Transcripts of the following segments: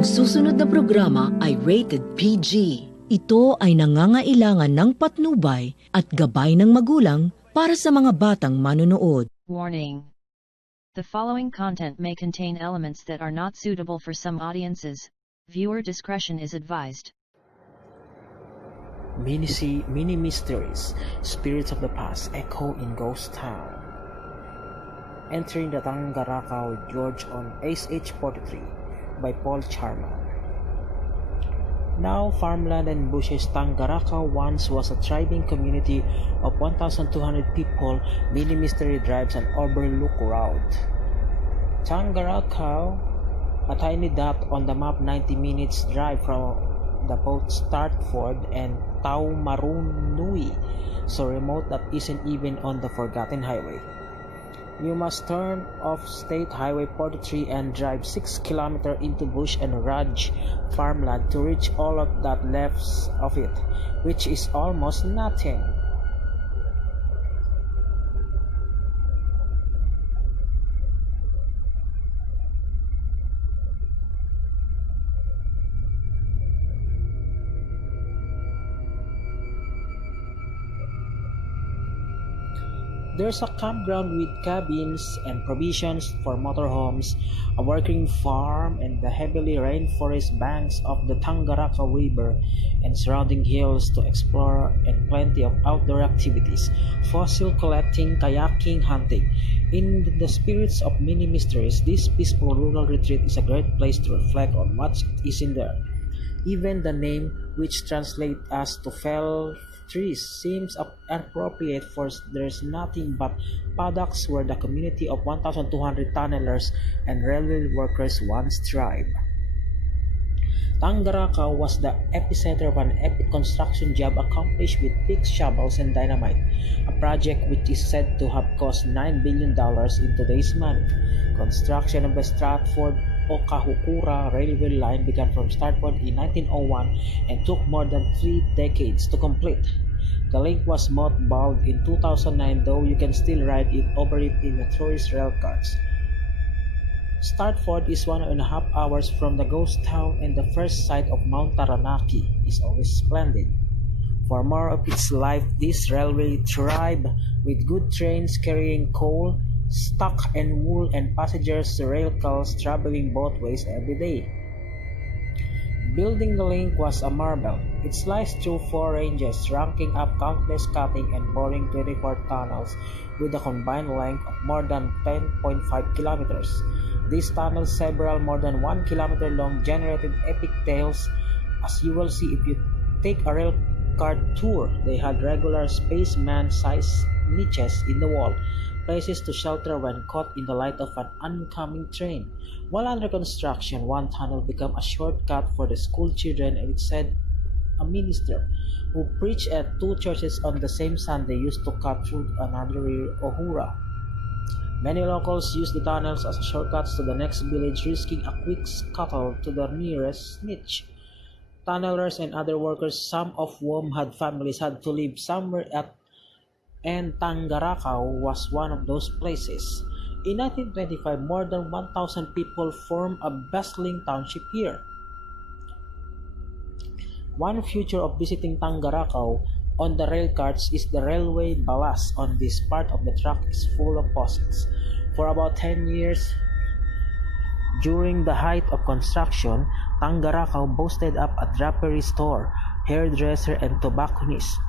Ang susunod na programa ay rated PG. Ito ay nangangailangan ng patnubay at gabay ng magulang para sa mga batang manonood. Warning. The following content may contain elements that are not suitable for some audiences. Viewer discretion is advised. Mini Mysteries, Spirits of the Past echo in Ghost Town. Entering the Tangarakau Gorge on SH-43 by Paul Charman. Now farmland and bushes, Tangarakau once was a thriving community of 1,200 people. Mini Mystery drives an overlook route. Tangarakau, a tiny dot on the map 90 minutes drive from the both Startford and Taumarunui, so remote that isn't even on the Forgotten Highway. You must turn off State Highway 43 and drive 6 km into bush and raj farmland to reach all of that left of it, which is almost nothing. There's a campground with cabins and provisions for motorhomes, a working farm, and the heavily rainforest banks of the Tangarakau River and surrounding hills to explore, and plenty of outdoor activities, fossil collecting, kayaking, hunting. In the spirits of Mini Mysteries, this peaceful rural retreat is a great place to reflect on what is in there. Even the name, which translates as to fell trees, seems appropriate, for there's nothing but paddocks where the community of 1,200 tunnelers and railway workers once thrived. Tangarakau was the epicenter of an epic construction job accomplished with picks, shovels, and dynamite, a project which is said to have cost $9 billion in today's money. Construction of the Stratford Okahukura railway line began from Startford in 1901 and took more than 3 decades to complete. The link was mothballed in 2009, though you can still ride it over it in the tourist rail cars. Startford is 1.5 hours from the ghost town, and the first sight of Mount Taranaki is always splendid. For more of its life, this railway thrived with good trains carrying coal, stock, and wool, and passengers rail cars traveling both ways every day. Building the link was a marvel. It sliced through 4 ranges, ranking up countless cutting and boring 24 tunnels with a combined length of more than 10.5 kilometers. These tunnels, several more than 1 kilometer long, generated epic tales, as you will see if you take a rail car tour. They had regular spaceman-sized niches in the wall, places to shelter when caught in the light of an oncoming train. While under construction, one tunnel became a shortcut for the school children, and it said a minister who preached at 2 churches on the same Sunday used to cut through another Ohura. Many locals used the tunnels as shortcuts to the next village, risking a quick scuttle to the nearest niche. Tunnelers and other workers, some of whom had families, had to live somewhere and Tangarakau was one of those places. In 1925, more than 1,000 people formed a bustling township here. One feature of visiting Tangarakau on the rail carts is the railway ballast on this part of the track is full of faucets. For about 10 years, during the height of construction, Tangarakau boasted up a drapery store, hairdresser, and tobacconist,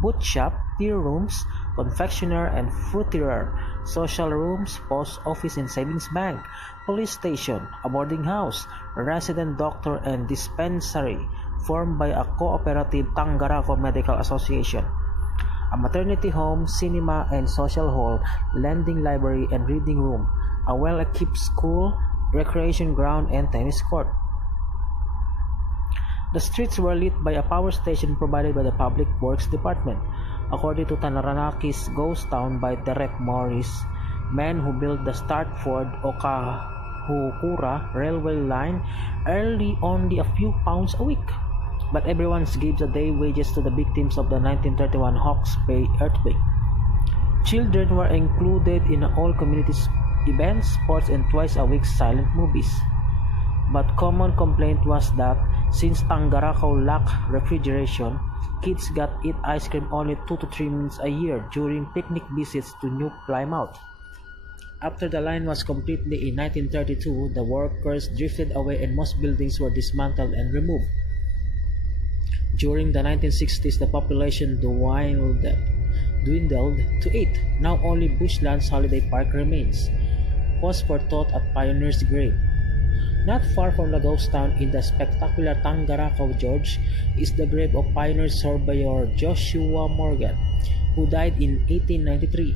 boot shop, tea rooms, confectioner and fruiterer, social rooms, post office and savings bank, police station, a boarding house, a resident doctor, and dispensary formed by a cooperative, Tangarakau Medical Association, a maternity home, cinema and social hall, lending library and reading room, a well-equipped school, recreation ground, and tennis court. The streets were lit by a power station provided by the Public Works Department. According to Tanaranaki's Ghost Town by Derek Morris, men who built the Startford Okahukura railway line earned only a few pounds a week, but everyone gives a day wages to the victims of the 1931 Hawke's Bay earthquake. Children were included in all community events, sports, and twice a week silent movies. but common complaint was that since Tangarakau lacked refrigeration, kids got eat ice cream only 2 to 3 minutes a year during picnic visits to New Plymouth. After the line was completed in 1932, the workers drifted away and most buildings were dismantled and removed. During the 1960s, the population dwindled to 8. Now only Bushlands Holiday Park remains. Pause for thought at Pioneer's Grave. Not far from the ghost town in the spectacular Tangarakau, George, is the grave of pioneer surveyor Joshua Morgan, who died in 1893.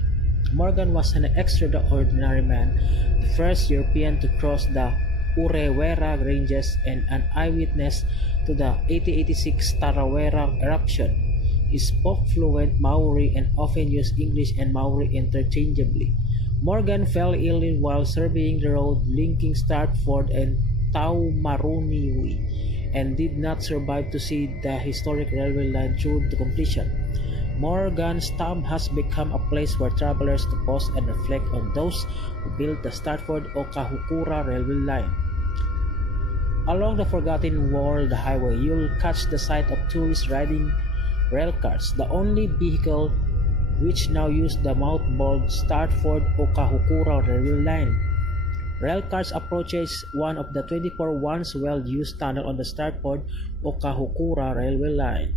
Morgan was an extraordinary man, the first European to cross the Urewera Ranges and an eyewitness to the 1886 Tarawera eruption. He spoke fluent Maori and often used English and Maori interchangeably. Morgan fell ill while surveying the road linking Stratford and Taumaruniui and did not survive to see the historic railway line through to completion. Morgan's tomb has become a place where travelers to pause and reflect on those who built the Stratford-Okahukura railway line. Along the Forgotten World Highway, you'll catch the sight of tourists riding railcars, the only vehicle which now use the mothballed Stratford-Okahukura railway line. Railcars approaches one of the 24 once well-used tunnel on the Stratford-Okahukura railway line.